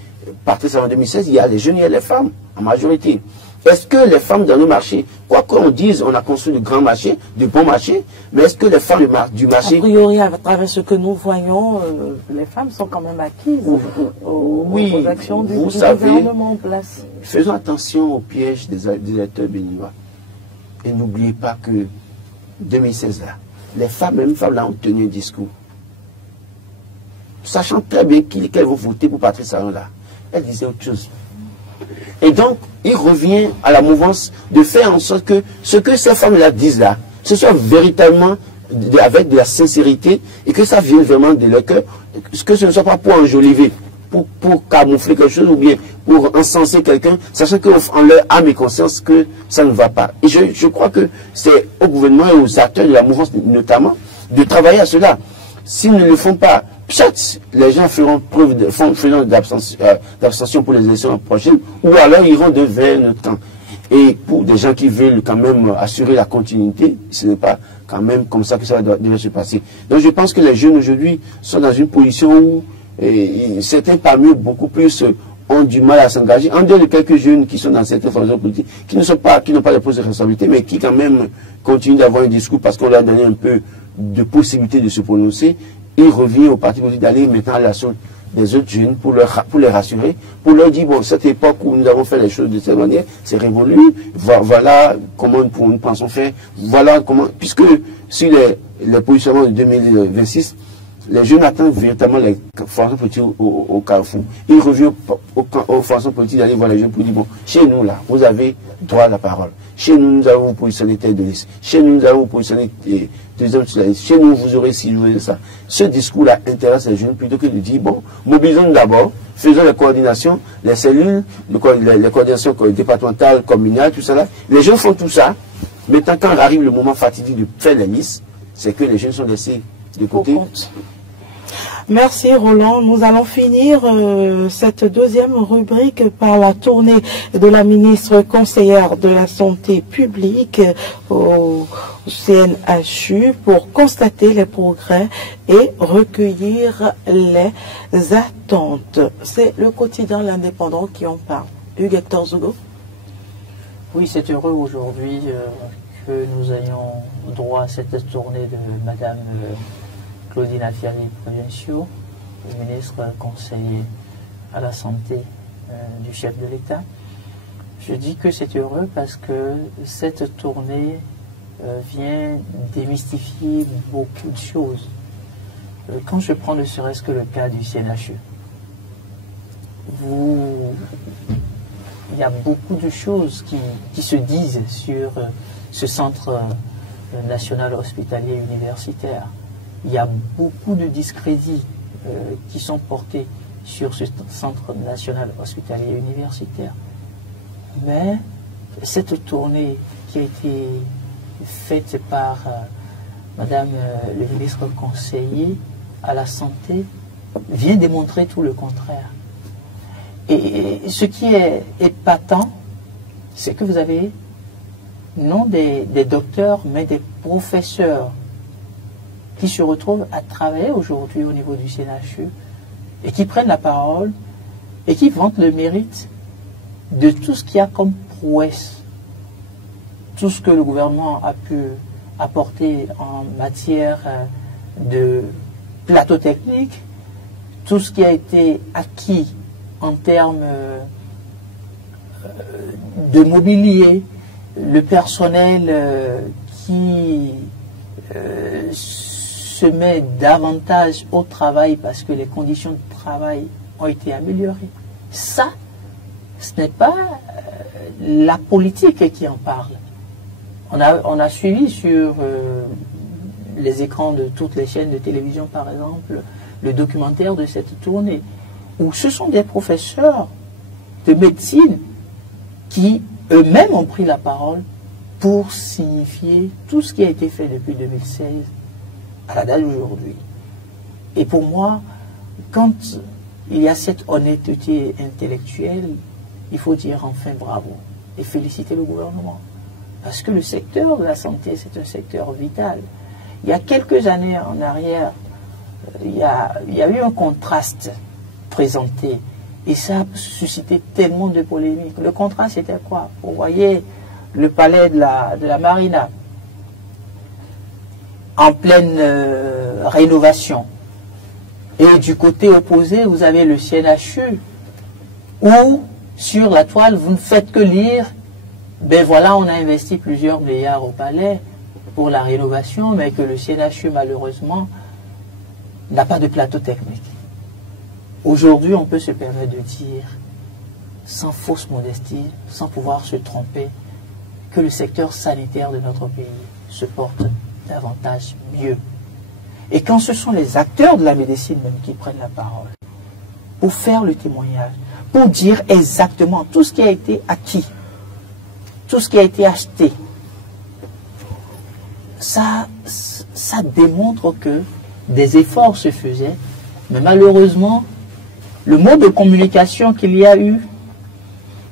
Patrice Talon en 2016, il y a les jeunes et les femmes, en majorité. Est-ce que les femmes dans le marché, quoi qu'on dise, on a construit de grands marchés, de bons marchés, mais est-ce que les femmes du marché... A priori, à travers ce que nous voyons, les femmes sont quand même acquises aux actions du gouvernement en place. Faisons attention aux pièges des électeurs béninois. Et n'oubliez pas que 2016 là, les femmes, même femmes là, ont tenu un discours. Sachant très bien qu'elles vont voter pour Patrice Talon là. Elle disait autre chose. Et donc, il revient à la mouvance de faire en sorte que ce que ces femmes-là disent là, ce soit véritablement avec de la sincérité et que ça vienne vraiment de leur cœur, que ce ne soit pas pour enjoliver, pour camoufler quelque chose ou bien pour encenser quelqu'un, sachant qu'en leur âme et conscience que ça ne va pas. Et je crois que c'est au gouvernement et aux acteurs de la mouvance notamment de travailler à cela. S'ils ne le font pas, les gens feront preuve d'abstention pour les élections prochaines, ou alors iront de vers le temps. Et pour des gens qui veulent quand même assurer la continuité, ce n'est pas quand même comme ça que ça devait se passer. Donc je pense que les jeunes aujourd'hui sont dans une position où certains parmi eux beaucoup plus ont du mal à s'engager, en dehors de quelques jeunes qui sont dans certaines formations politiques, qui n'ont pas de poste de responsabilité, mais qui quand même continuent d'avoir un discours parce qu'on leur a donné un peu de possibilité de se prononcer. Il revient au parti politique d'aller maintenant à l'action des autres jeunes pour les rassurer, pour leur dire, bon, cette époque où nous avons fait les choses de cette manière, c'est révolu, voilà comment nous pensons faire, voilà comment, puisque sur les positionnements de 2026, les jeunes attendent véritablement les formations politiques au carrefour. Il revient aux formations politiques d'aller voir les jeunes pour dire, bon, chez nous là, vous avez droit à la parole. Chez nous, nous allons vous positionner tête de liste. Chez nous, nous allons vous positionner deuxième sur la liste. Chez nous, vous aurez ci, vous aurez ça. Ce discours-là intéresse les jeunes plutôt que de dire, bon, mobilisons d'abord, faisons les coordinations, les cellules, les coordinations départementales, communales, tout ça là. Les jeunes font tout ça. Maintenant, quand arrive le moment fatidique de faire les listes, c'est que les jeunes sont laissés de côté. Merci Roland. Nous allons finir cette deuxième rubrique par la tournée de la ministre conseillère de la santé publique au CNHU pour constater les progrès et recueillir les attentes. C'est le quotidien L'Indépendant qui en parle. Hugues Hector Zougo. Oui, c'est heureux aujourd'hui que nous ayons droit à cette tournée de Madame Claudine Afiali-Provencio, ministre conseiller à la santé du chef de l'État. Je dis que c'est heureux parce que cette tournée vient démystifier beaucoup de choses. Quand je prends ne serait-ce que le cas du CNHU, il y a beaucoup de choses qui se disent sur ce centre national hospitalier universitaire. Il y a beaucoup de discrédits qui sont portés sur ce centre national hospitalier universitaire. Mais cette tournée qui a été faite par Madame le ministre conseiller à la santé vient démontrer tout le contraire. Et ce qui est épatant, c'est que vous avez non des docteurs, mais des professeurs qui se retrouvent à travailler aujourd'hui au niveau du CNHU et qui prennent la parole et qui vantent le mérite de tout ce qu'il y a comme prouesse, tout ce que le gouvernement a pu apporter en matière de plateau technique, tout ce qui a été acquis en termes de mobilier, le personnel qui se met davantage au travail parce que les conditions de travail ont été améliorées. Ça, ce n'est pas la politique qui en parle. On a suivi sur les écrans de toutes les chaînes de télévision, par exemple, le documentaire de cette tournée, où ce sont des professeurs de médecine qui eux-mêmes ont pris la parole pour signifier tout ce qui a été fait depuis 2016 à la date d'aujourd'hui. Et pour moi, quand il y a cette honnêteté intellectuelle, il faut dire enfin bravo et féliciter le gouvernement. Parce que le secteur de la santé, c'est un secteur vital. Il y a quelques années en arrière, il y a eu un contraste présenté et ça a suscité tellement de polémiques. Le contraste, c'était quoi? Vous voyez le palais de la Marina en pleine rénovation. Et du côté opposé, vous avez le CNHU où, sur la toile, vous ne faites que lire ben voilà, on a investi plusieurs milliards au palais pour la rénovation, mais que le CNHU, malheureusement, n'a pas de plateau technique. Aujourd'hui, on peut se permettre de dire sans fausse modestie, sans pouvoir se tromper, que le secteur sanitaire de notre pays se porte davantage mieux. Et quand ce sont les acteurs de la médecine même qui prennent la parole, pour faire le témoignage, pour dire exactement tout ce qui a été acquis, tout ce qui a été acheté, ça démontre que des efforts se faisaient, mais malheureusement, le mode de communication qu'il y a eu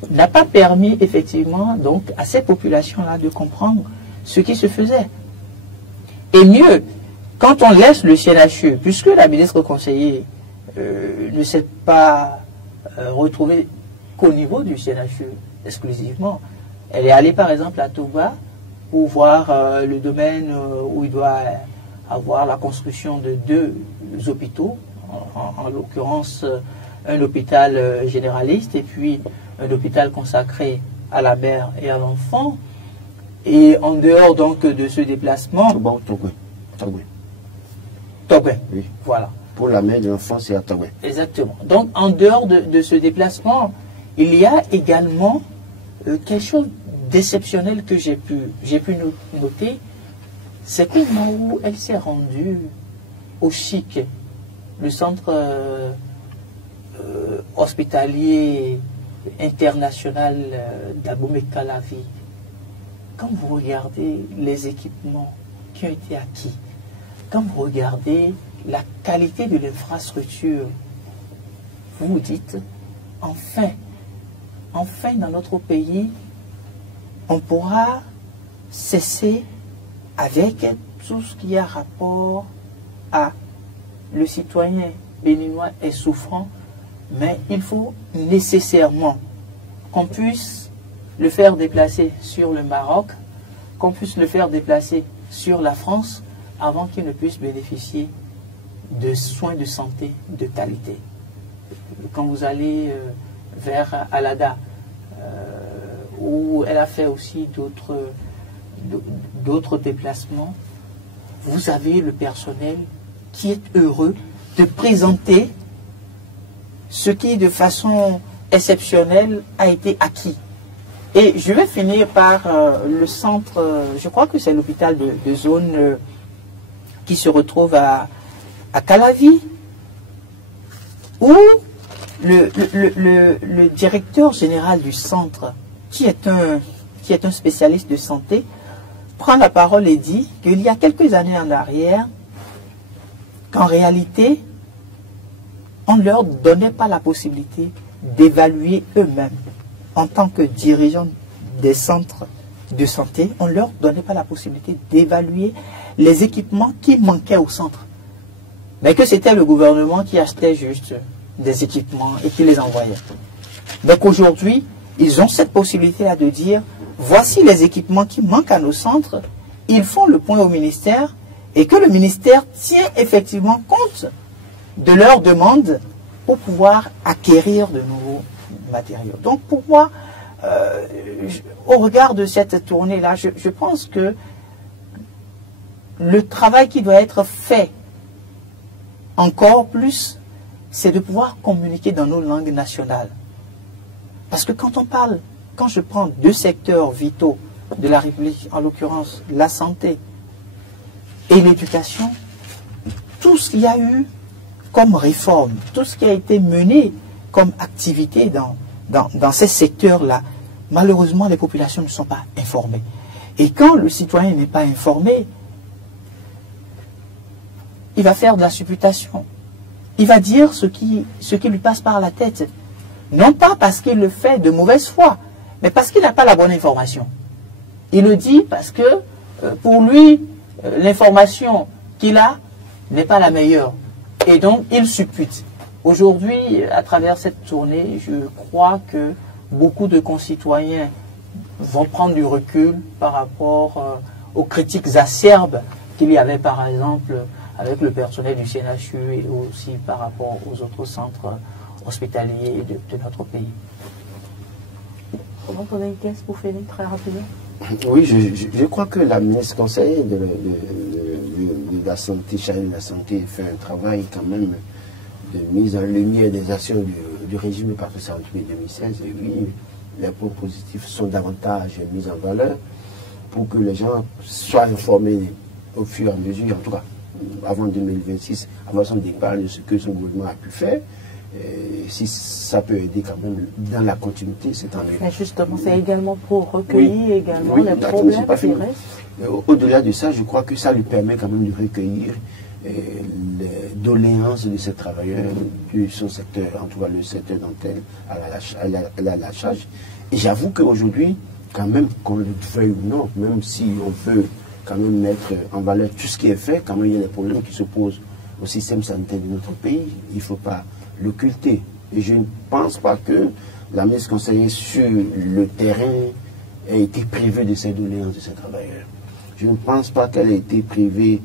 n'a pas permis effectivement donc à ces populations-là de comprendre ce qui se faisait. Et mieux, quand on laisse le CNHU, puisque la ministre conseillère ne s'est pas retrouvée qu'au niveau du CNHU exclusivement, elle est allée par exemple à Touba pour voir le domaine où il doit avoir la construction de 2 hôpitaux, en l'occurrence un hôpital généraliste et puis un hôpital consacré à la mère et à l'enfant. Et en dehors donc de ce déplacement... Togwé. Oui. Voilà. Pour la mère et l'enfant, c'est à Togwé. Exactement. Donc en dehors de ce déplacement, il y a également quelque chose d'exceptionnel que j'ai pu noter, c'est qu'au moment où elle s'est rendue au CHIC, le centre hospitalier international d'Abomey-Calavi, quand vous regardez les équipements qui ont été acquis, quand vous regardez la qualité de l'infrastructure, vous vous dites, enfin dans notre pays, on pourra cesser avec tout ce qui a rapport à le citoyen béninois est souffrant, mais il faut nécessairement qu'on puisse le faire déplacer sur le Maroc, qu'on puisse le faire déplacer sur la France, avant qu'il ne puisse bénéficier de soins de santé de qualité. Quand vous allez vers Alada, où elle a fait aussi d'autres déplacements, vous avez le personnel qui est heureux de présenter ce qui, de façon exceptionnelle, a été acquis. Et je vais finir par le centre, je crois que c'est l'hôpital de zone qui se retrouve à Calavi, où le directeur général du centre, qui est un spécialiste de santé, prend la parole et dit qu'il y a quelques années en arrière, qu'en réalité, on ne leur donnait pas la possibilité d'évaluer eux-mêmes. En tant que dirigeants des centres de santé, on ne leur donnait pas la possibilité d'évaluer les équipements qui manquaient au centre. Mais que c'était le gouvernement qui achetait juste des équipements et qui les envoyait. Donc aujourd'hui, ils ont cette possibilité-là de dire, voici les équipements qui manquent à nos centres, ils font le point au ministère et que le ministère tient effectivement compte de leurs demandes pour pouvoir acquérir de nouveaux matériaux. Donc pour moi, au regard de cette tournée-là, je pense que le travail qui doit être fait encore plus, c'est de pouvoir communiquer dans nos langues nationales. Parce que quand je prends 2 secteurs vitaux de la République, en l'occurrence la santé et l'éducation, tout ce qu'il y a eu comme réforme, tout ce qui a été mené comme activité dans ces secteurs-là, malheureusement les populations ne sont pas informées. Et quand le citoyen n'est pas informé, il va faire de la supputation. Il va dire ce qui lui passe par la tête. Non pas parce qu'il le fait de mauvaise foi, mais parce qu'il n'a pas la bonne information. Il le dit parce que pour lui, l'information qu'il a n'est pas la meilleure. Et donc, il suppute. Aujourd'hui, à travers cette tournée, je crois que beaucoup de concitoyens vont prendre du recul par rapport aux critiques acerbes qu'il y avait, par exemple, avec le personnel du CNHU et aussi par rapport aux autres centres hospitaliers de notre pays. Comment on a une caisse pour finir très rapidement? Oui, je crois que la ministre conseillère de la santé, chargée de la santé, fait un travail quand même de mise en lumière des actions du régime de partage depuis 2016. Et oui, les points positifs sont davantage mis en valeur pour que les gens soient informés au fur et à mesure, en tout cas avant 2026, avant son départ, de ce que son gouvernement a pu faire. Et si ça peut aider quand même dans la continuité, c'est en Mais justement, c'est également pour recueillir également les problèmes qui restent. Au-delà de ça, je crois que ça lui permet quand même de recueillir les doléances de ces travailleurs de son secteur, en tout cas le secteur dont elle a la charge. Et j'avoue qu'aujourd'hui, quand même, qu'on le veuille ou non, même si on peut quand même mettre en valeur tout ce qui est fait, quand même il y a des problèmes qui se posent au système sanitaire de notre pays. Il ne faut pas l'occulter. Et je ne pense pas que la ministre conseillère sur le terrain ait été privée de ces doléances de ces travailleurs. Je ne pense pas qu'elle ait été privée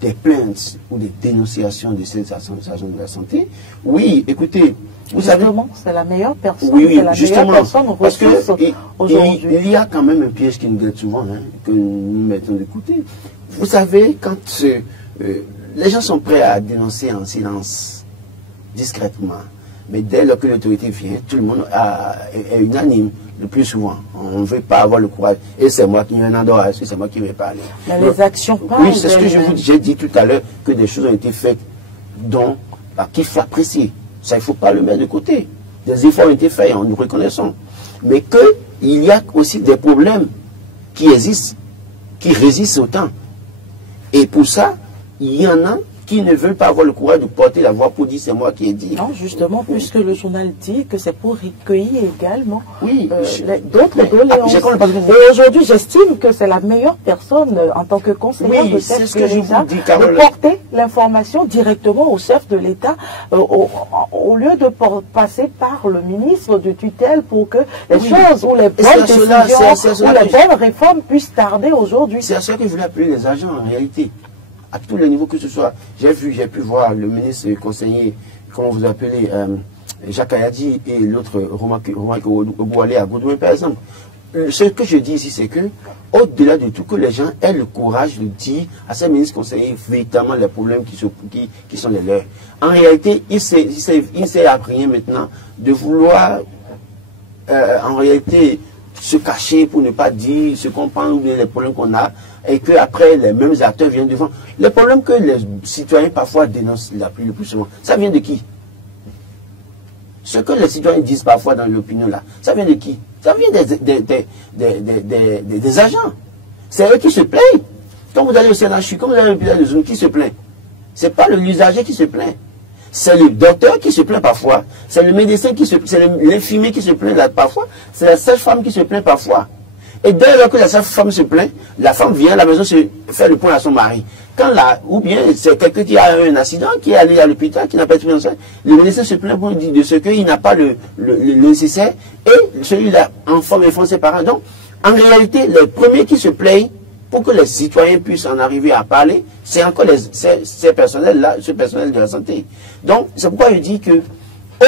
des plaintes ou des dénonciations de ces agents de la santé. Oui, écoutez, vous savez... c'est la meilleure personne, oui, c'est la meilleure personne ressource aujourd'hui. Il y a quand même un piège qui nous guette souvent, hein, que nous mettons de côté. Vous savez, quand les gens sont prêts à dénoncer en silence, discrètement, mais dès lors que l'autorité vient, tout le monde est unanime, le plus souvent. On ne veut pas avoir le courage. Et c'est moi qui viens en dehors, c'est moi qui vais parler. Mais les actions parlent. Oui, c'est ce que j'ai dit tout à l'heure, que des choses ont été faites qu'il faut apprécier. Ça, il ne faut pas le mettre de côté. Des efforts ont été faits, nous reconnaissons. Mais qu'il y a aussi des problèmes qui existent, qui résistent au temps. Et pour ça, il y en a qui ne veulent pas avoir le courage de porter la voix pour dire c'est moi qui ai dit. Non, justement, puisque le journal dit que c'est pour recueillir également d'autres doléances. Et aujourd'hui, j'estime que c'est la meilleure personne en tant que conseillère de chef de l'État de porter l'information directement au chef de l'État au lieu de passer par le ministre de tutelle pour que les choses ou les bonnes décisions ou les bonnes réformes puissent tarder aujourd'hui. C'est à ça que je voulais appeler les agents en réalité. À tous les niveaux que ce soit. J'ai pu voir le ministre conseiller, comment vous appelez, Jacques Ayadi et l'autre Romain Oboualé à Goudouin, par exemple. Ce que je dis ici, c'est que, au-delà de tout, que les gens aient le courage de dire à ces ministres conseillers véritablement les problèmes qui sont les leurs. En réalité, il ne sert à rien maintenant de vouloir, en réalité, se cacher pour ne pas dire ce qu'on pense ou bien les problèmes qu'on a, et qu'après les mêmes acteurs viennent devant. Les problèmes que les citoyens parfois dénoncent le plus souvent, ça vient de qui? Ce que les citoyens disent parfois dans l'opinion là, ça vient de qui? Ça vient des agents. C'est eux qui se plaignent. Quand vous allez au CNHU, quand vous allez à l'hôpital de zone, qui se plaint? Ce n'est pas l'usager qui se plaint. C'est le docteur qui se plaint parfois. C'est le médecin qui se plaint. C'est l'infirmier qui se plaint là, parfois. C'est la sage-femme qui se plaint parfois. Et dès lors que la femme se plaint, la femme vient à la maison se faire le point à son mari. Ou bien c'est quelqu'un qui a eu un accident, qui est allé à l'hôpital, qui n'a pas été pris en charge, le médecin se plaint pour dire de ce qu'il n'a pas le nécessaire, et celui-là informe ses parents. Donc, en réalité, les premiers qui se plaignent, pour que les citoyens puissent en arriver à parler, c'est encore ces personnels-là, ce personnel de la santé. Donc, c'est pourquoi je dis que,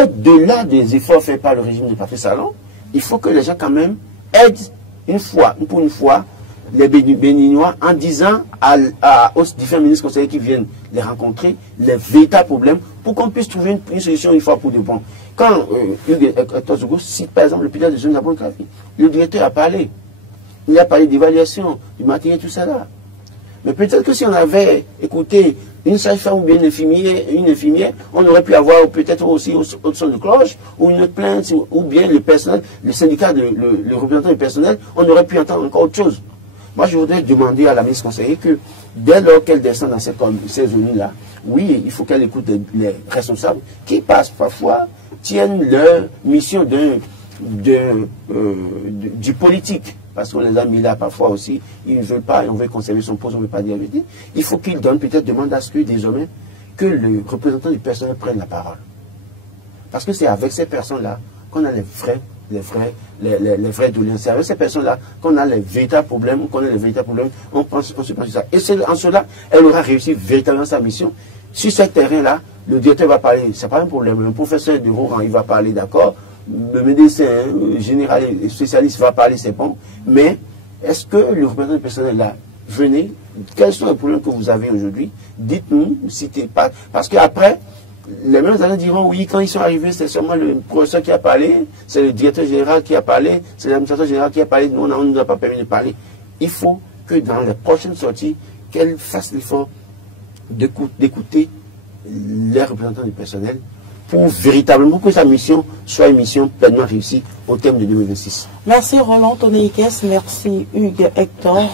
au-delà des efforts faits par le régime de Patrice Talon, il faut que les gens quand même aident pour une fois, les Béninois en disant aux différents ministres conseillers qui viennent les rencontrer les véritables problèmes pour qu'on puisse trouver une solution une fois pour de bon. Quand Tozogo cite par exemple l'hôpital de zone d'Aboncavi, le directeur a parlé. Il a parlé d'évaluation, du matériel, tout ça là. Mais peut-être que si on avait écouté une sage-femme ou bien une infirmière, on aurait pu avoir peut-être aussi au son de cloche, ou une plainte, ou bien le personnel, le syndicat, le représentant du personnel, on aurait pu entendre encore autre chose. Moi, je voudrais demander à la ministre conseillère que dès lors qu'elle descend dans ces zones-là, oui, il faut qu'elle écoute les responsables qui passent parfois, tiennent leur mission du politique. Parce qu'on les a mis là parfois aussi, ils ne veulent pas, on veut conserver son poste, on ne veut pas dire la vérité. Il faut qu'ils donnent peut-être, demande à ce que désormais, que le représentant du personnel prenne la parole. Parce que c'est avec ces personnes-là qu'on a les vrais doléances. C'est avec ces personnes-là qu'on a les véritables problèmes, on se pense ça. Et en cela, elle aura réussi véritablement sa mission. Sur ce terrain-là, le directeur va parler, c'est pas un problème, le professeur de haut rang, il va parler, d'accord. Le médecin général et spécialiste va parler, c'est bon. Mais est-ce que le représentant du personnel là, venez, quels sont les problèmes que vous avez aujourd'hui? Dites-nous, citez pas. Parce qu'après, les mêmes agents diront oui, quand ils sont arrivés, c'est seulement le professeur qui a parlé, c'est le directeur général qui a parlé, c'est l'administrateur général qui a parlé, nous, on ne nous a pas permis de parler. Il faut que dans les prochaines sorties, qu'elle fasse l'effort d'écouter les représentants du personnel pour véritablement que sa mission soit une mission pleinement réussie au terme de 2026. Merci Roland Tonneikes, merci Hugues Hector.